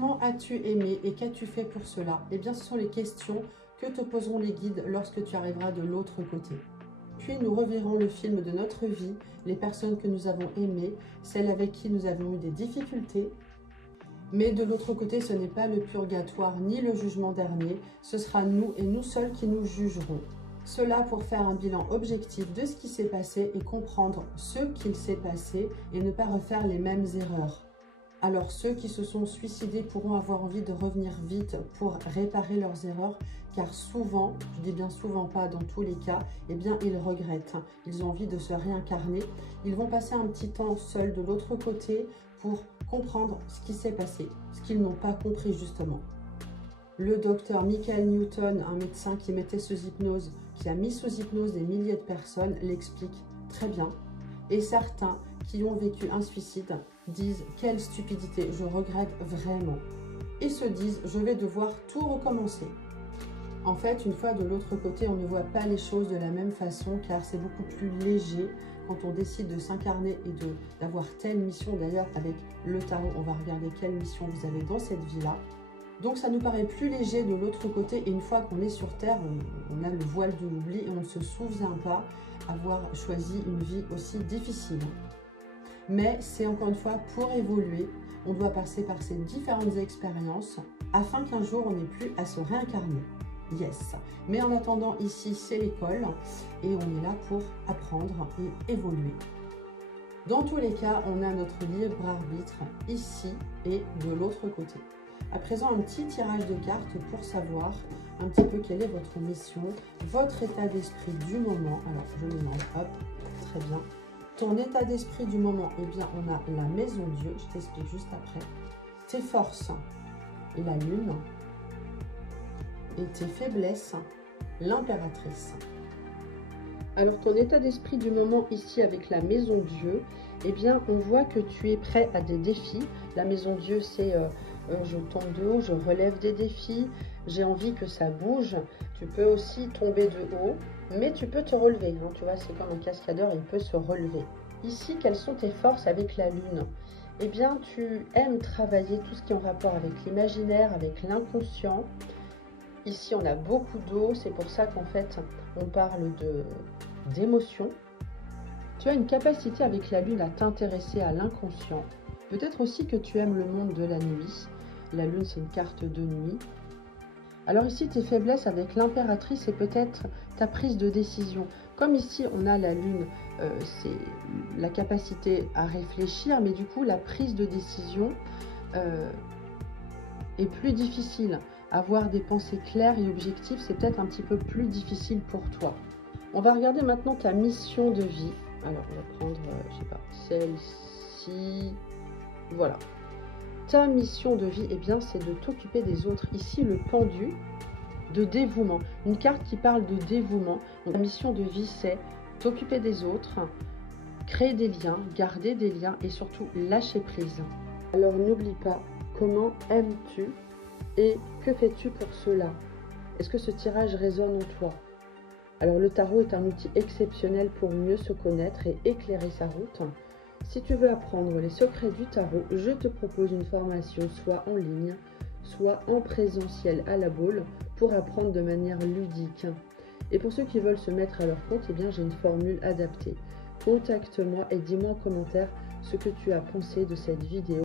Comment as-tu aimé et qu'as-tu fait pour cela? Eh bien, ce sont les questions que te poseront les guides lorsque tu arriveras de l'autre côté. Puis nous reverrons le film de notre vie, les personnes que nous avons aimées, celles avec qui nous avons eu des difficultés. Mais de l'autre côté, ce n'est pas le purgatoire ni le jugement dernier, ce sera nous et nous seuls qui nous jugerons. Cela pour faire un bilan objectif de ce qui s'est passé et comprendre ce qu'il s'est passé et ne pas refaire les mêmes erreurs. Alors ceux qui se sont suicidés pourront avoir envie de revenir vite pour réparer leurs erreurs, car souvent, je dis bien souvent, pas dans tous les cas, eh bien ils regrettent. Ils ont envie de se réincarner. Ils vont passer un petit temps seuls de l'autre côté pour comprendre ce qui s'est passé, ce qu'ils n'ont pas compris justement. Le docteur Michael Newton, un médecin qui mettait sous hypnose, qui a mis sous hypnose des milliers de personnes, l'explique très bien. Et certains qui ont vécu un suicide disent « Quelle stupidité, je regrette vraiment ». Et se disent « Je vais devoir tout recommencer ». En fait, une fois de l'autre côté, on ne voit pas les choses de la même façon car c'est beaucoup plus léger quand on décide de s'incarner et d'avoir telle mission. D'ailleurs, avec le tarot, on va regarder quelle mission vous avez dans cette vie-là. Donc ça nous paraît plus léger de l'autre côté et une fois qu'on est sur Terre, on a le voile de l'oubli et on ne se souvient pas avoir choisi une vie aussi difficile. Mais c'est encore une fois pour évoluer, on doit passer par ces différentes expériences afin qu'un jour on n'ait plus à se réincarner. Yes. Mais en attendant, ici c'est l'école et on est là pour apprendre et évoluer. Dans tous les cas, on a notre libre arbitre ici et de l'autre côté. À présent, un petit tirage de cartes pour savoir un petit peu quelle est votre mission, votre état d'esprit du moment. Alors, je mélange, hop, très bien. Ton état d'esprit du moment, eh bien, on a la maison Dieu, je t'explique juste après. Tes forces, la lune. Et tes faiblesses, l'impératrice. Alors, ton état d'esprit du moment ici avec la maison Dieu, eh bien, on voit que tu es prêt à des défis. La maison Dieu, c'est je tombe de haut, je relève des défis, j'ai envie que ça bouge. Tu peux aussi tomber de haut, mais tu peux te relever. Hein, tu vois, c'est comme un cascadeur, il peut se relever. Ici, quelles sont tes forces avec la lune? Eh bien, tu aimes travailler tout ce qui est en rapport avec l'imaginaire, avec l'inconscient. Ici, on a beaucoup d'eau, c'est pour ça qu'en fait, on parle d'émotion. Tu as une capacité avec la lune à t'intéresser à l'inconscient. Peut-être aussi que tu aimes le monde de la nuit. La lune, c'est une carte de nuit. Alors ici, tes faiblesses avec l'impératrice, c'est peut-être ta prise de décision. Comme ici, on a la lune, c'est la capacité à réfléchir, mais du coup, la prise de décision est plus difficile. Avoir des pensées claires et objectives, c'est peut-être un petit peu plus difficile pour toi. On va regarder maintenant ta mission de vie. Alors, on va prendre, je sais pas, celle-ci. Voilà. Ta mission de vie, eh bien, c'est de t'occuper des autres. Ici, le pendu de dévouement. Une carte qui parle de dévouement. Donc, ta mission de vie, c'est t'occuper des autres, créer des liens, garder des liens et surtout lâcher prise. Alors, n'oublie pas, comment aimes-tu et que fais-tu pour cela? Est-ce que ce tirage résonne en toi? Alors, le tarot est un outil exceptionnel pour mieux se connaître et éclairer sa route. Si tu veux apprendre les secrets du tarot, je te propose une formation soit en ligne, soit en présentiel à la Baule pour apprendre de manière ludique. Et pour ceux qui veulent se mettre à leur compte, eh bien j'ai une formule adaptée. Contacte-moi et dis-moi en commentaire ce que tu as pensé de cette vidéo.